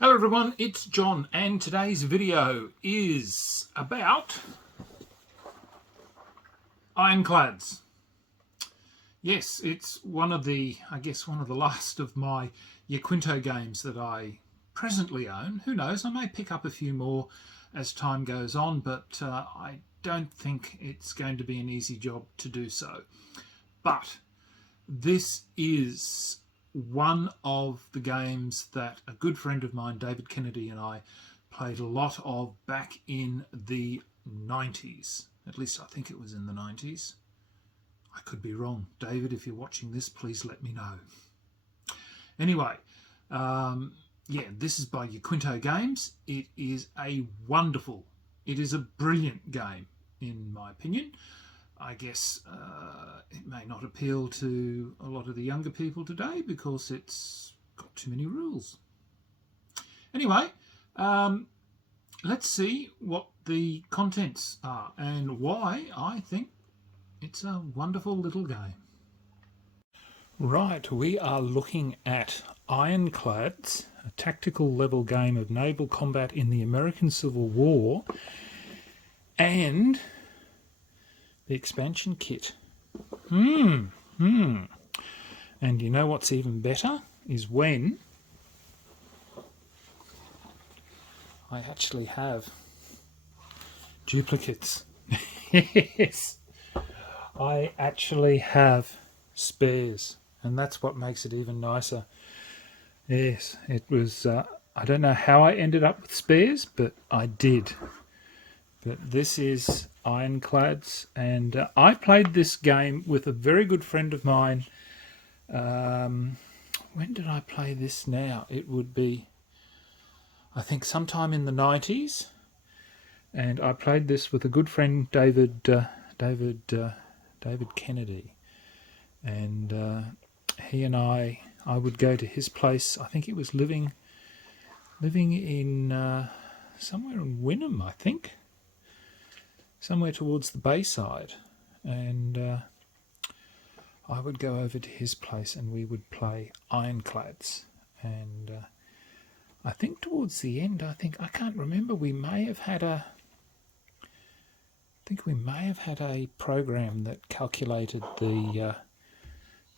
Hello everyone, it's John and today's video is about Ironclads. Yes, it's one of the last of my Yaquinto games that I presently own. Who knows, I may pick up a few more as time goes on, but I don't think it's going to be an easy job to do so. But this is one of the games that a good friend of mine, David Kennedy, and I played a lot of back in the 90s. At least I think it was in the 90s. I could be wrong. David, if you're watching this, please let me know. Anyway, this is by Yaquinto Games. It is a brilliant game, in my opinion. I guess it may not appeal to a lot of the younger people today because it's got too many rules. Anyway, let's see what the contents are and why I think it's a wonderful little game. Right, we are looking at Ironclads, a tactical level game of naval combat in the American Civil War, and the expansion kit. And you know what's even better is when I actually have duplicates. Yes, I actually have spares, and that's what makes it even nicer. Yes, it was, I don't know how I ended up with spares, but I did. But this is Ironclads, and I played this game with a very good friend of mine. When did I play this now? It would be, I think, sometime in the 90s. And I played this with a good friend, David Kennedy. And he and I would go to his place. I think he was living in somewhere in Wynnum, I think. Somewhere towards the Bayside, and I would go over to his place and we would play Ironclads. And I think towards the end, I can't remember, we may have had a program that calculated the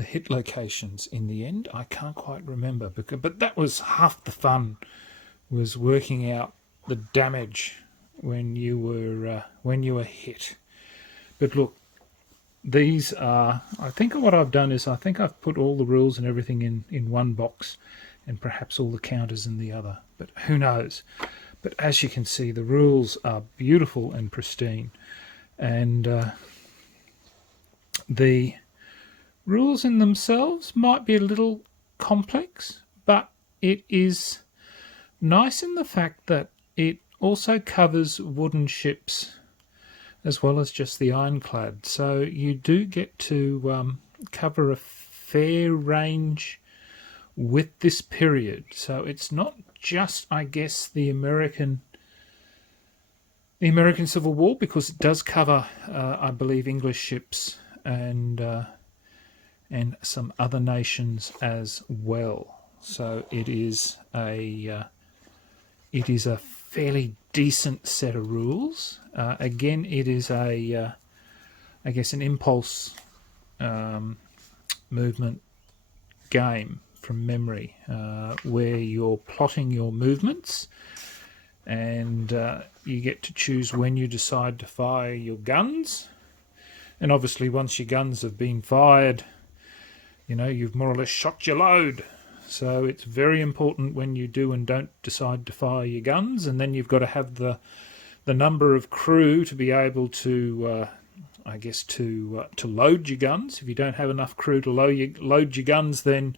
hit locations in the end. I can't quite remember, but that was half the fun, was working out the damage when you were hit. But look, these are, I think what I've done is I've put all the rules and everything in one box and perhaps all the counters in the other, but who knows. But as you can see, the rules are beautiful and pristine, and the rules in themselves might be a little complex, but it is nice in the fact that it also covers wooden ships as well as just the ironclad. So you do get to cover a fair range with this period. So it's not just, I guess, the American Civil War, because it does cover, I believe, English ships and some other nations as well. So it is a fairly decent set of rules. Again, it is I guess an impulse movement game from memory, where you're plotting your movements, and you get to choose when you decide to fire your guns. And obviously, once your guns have been fired, you've more or less shot your load. So it's very important when you do and don't decide to fire your guns, and then you've got to have the number of crew to be able to, to load your guns. If you don't have enough crew to load your guns, then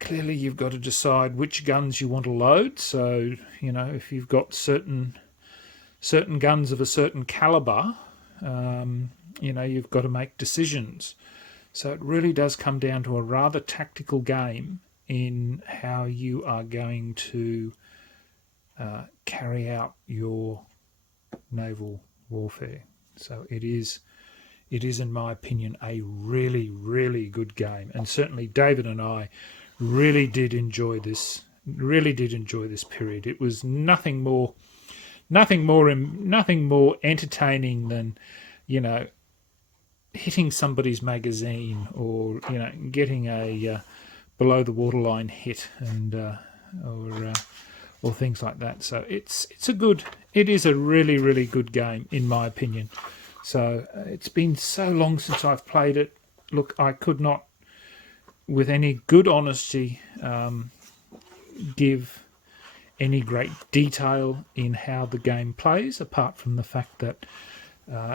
clearly you've got to decide which guns you want to load. So if you've got certain guns of a certain caliber, you've got to make decisions. So it really does come down to a rather tactical game in how you are going to carry out your naval warfare. So it is, in my opinion, a really, really good game. And certainly David and I really did enjoy this Really did enjoy this period. It was nothing more entertaining than, you know, hitting somebody's magazine, or, you know, getting a below the waterline hit, and or things like that. So it is a really good game, in my opinion. So it's been so long since I've played it. Look, I could not, with any good honesty, give any great detail in how the game plays, apart from the fact that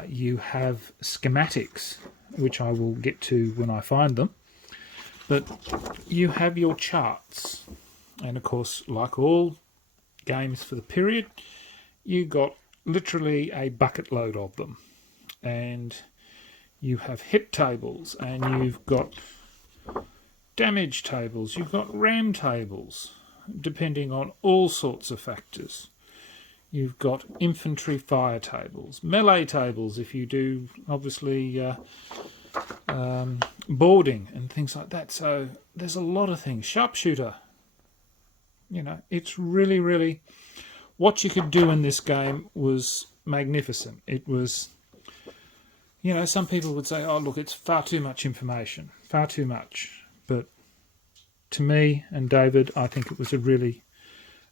you have schematics, which I will get to when I find them. But you have your charts, and of course, like all games for the period, you got literally a bucket load of them, and you have hit tables, and you've got damage tables, you've got ram tables, depending on all sorts of factors. You've got infantry fire tables, melee tables if you do, obviously, boarding and things like that. So there's a lot of things. Sharpshooter. You know, it's really, what you could do in this game was magnificent. It was, you know, some people would say, oh, look, it's far too much information, far too much. But to me and David, I think it was a really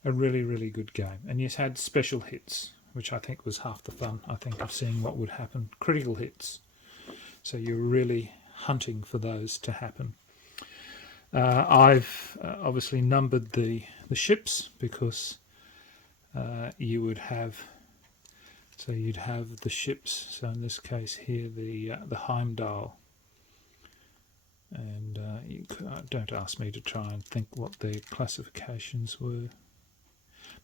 good game. And you had special hits, which I think was half the fun, I think, of seeing what would happen. Critical hits. So you're really hunting for those to happen. I've obviously numbered the ships, because you would have, so you'd have the ships. So in this case here, the Heimdall. And don't ask me to try and think what their classifications were.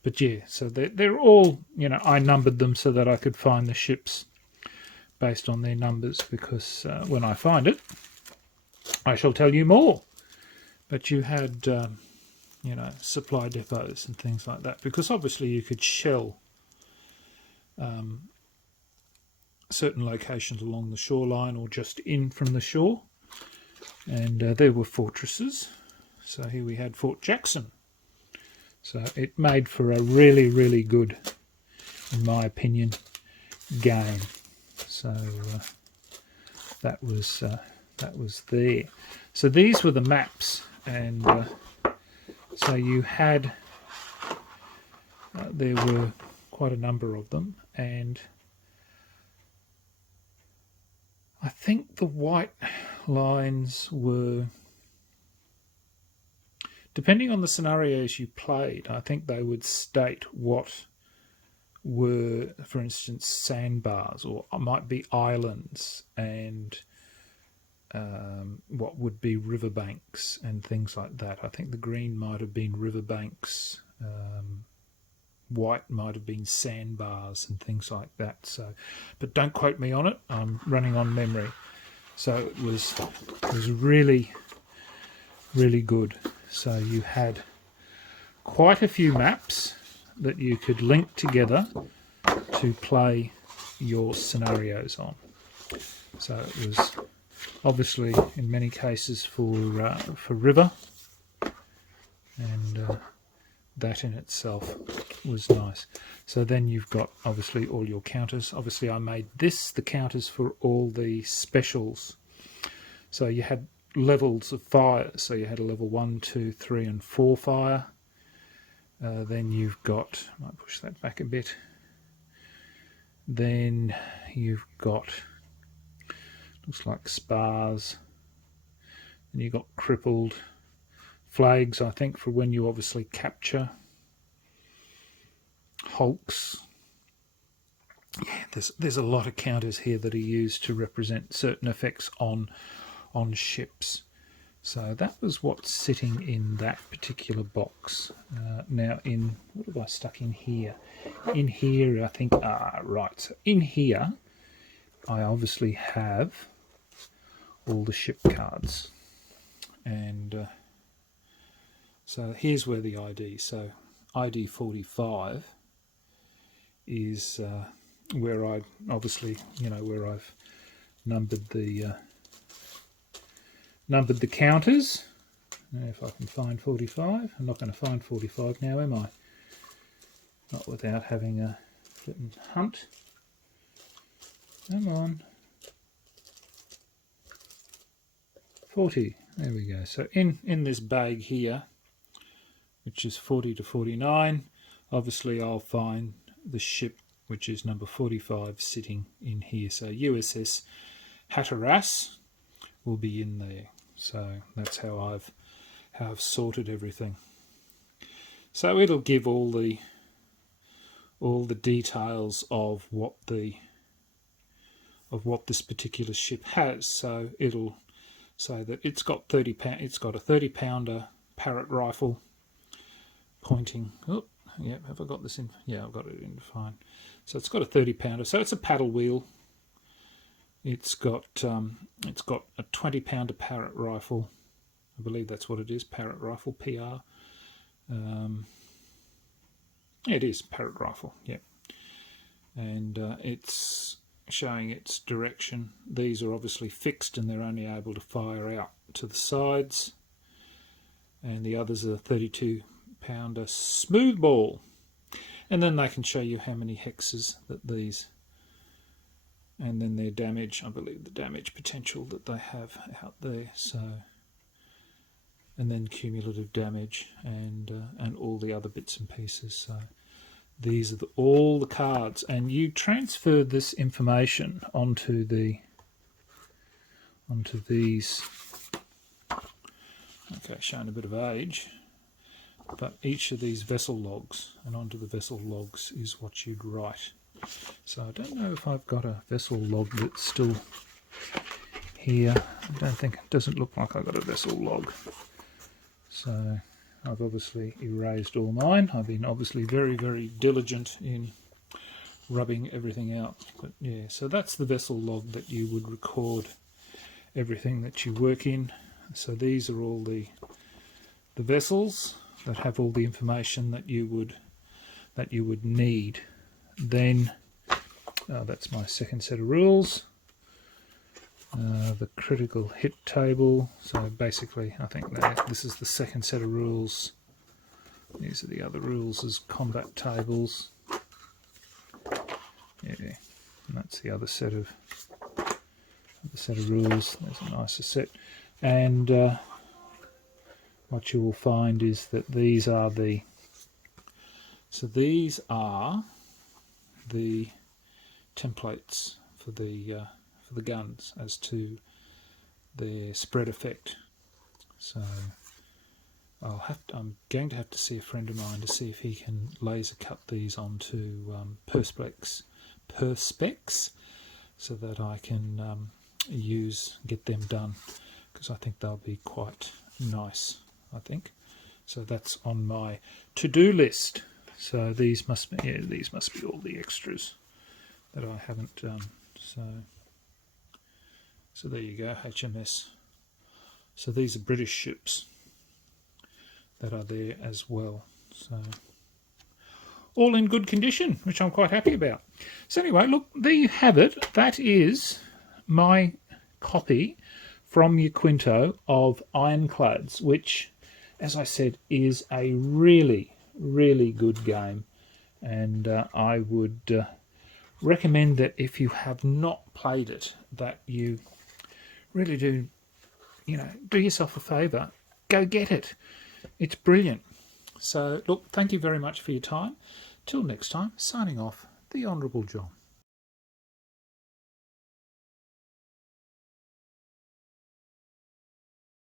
But yeah, so they're all, you know, I numbered them so that I could find the ships based on their numbers, because when I find it, I shall tell you more. But you had, you know, supply depots and things like that, because obviously you could shell certain locations along the shoreline or just in from the shore. And there were fortresses. So here we had Fort Jackson. So it made for a really good, in my opinion, game. So that was there. So these were the maps, and so you had there were quite a number of them, and I think the white lines were, depending on the scenarios you played, I think they would state what were, for instance, sandbars, or might be islands, and what would be riverbanks and things like that. I think the green might have been riverbanks, white might have been sandbars and things like that. So, but don't quote me on it. I'm running on memory. So it was really good. So you had quite a few maps that you could link together to play your scenarios on. So it was obviously in many cases for river, and that in itself was nice. So then you've got obviously all your counters. Obviously I made the counters for all the specials. So you had levels of fire. So you had a level 1, 2, 3 and 4 fire. Then you've got, I might push that back a bit. Then you've got, looks like spars. And you've got crippled. Flags, I think, for when you obviously capture. Hulks. Yeah, there's a lot of counters here that are used to represent certain effects on ships. So that was what's sitting in that particular box. Now, what have I stuck in here? In here, I think, right. So in here, I obviously have all the ship cards. And so here's where the ID. So ID 45 is where I obviously, where I've numbered the counters. If I can find 45. I'm not going to find 45 now, am I? Not without having a flippin' hunt. Come on. 40. There we go. So in this bag here, which is 40 to 49, obviously I'll find the ship, which is number 45, sitting in here. So USS Hatteras will be in there. So that's how I've sorted everything. So it'll give all the details of what this particular ship has. So it'll say that it's got 30 pound. It's got a 30-pounder Parrott rifle pointing. Oh, yeah, have I got this in? Yeah, I've got it in fine. So it's got a 30-pounder. So it's a paddle wheel. It's got a 20-pounder Parrott rifle. I believe that's what it is. Parrott rifle, PR. It is Parrott rifle. Yeah, and it's showing its direction. These are obviously fixed and they're only able to fire out to the sides, and the others are a 32-pounder smoothball, and then they can show you how many hexes that these, and then their damage, I believe the damage potential that they have out there. So, and then cumulative damage and all the other bits and pieces. So these are all the cards, and you transfer this information onto these. Okay, showing a bit of age, but each of these vessel logs, and onto the vessel logs is what you'd write. So I don't know if I've got a vessel log that's still here. I don't think, it doesn't look like I've got a vessel log. So I've obviously erased all mine. I've been obviously very, very diligent in rubbing everything out. But yeah, so that's the vessel log that you would record everything that you work in. So these are all the vessels that have all the information that you would need. Then that's my second set of rules. The critical hit table. So basically, I think this is the second set of rules. These are the other rules as combat tables. Yeah, and that's the other set of rules. There's a nicer set. And what you will find is that these are the templates for the guns as to their spread effect. So I'm going to have to see a friend of mine to see if he can laser cut these onto perspex, so that I can get them done, because I think they'll be quite nice. I think so. That's on my to-do list. So these must be all the extras that I haven't done. So there you go, HMS. So these are British ships that are there as well. So all in good condition, which I'm quite happy about. So anyway, look, there you have it. That is my copy from Yaquinto of Ironclads, which, as I said, is a really, really good game. And I would recommend that if you have not played it, that you really do, do yourself a favour. Go get it. It's brilliant. So, look, thank you very much for your time. Till next time, signing off, the Honourable John.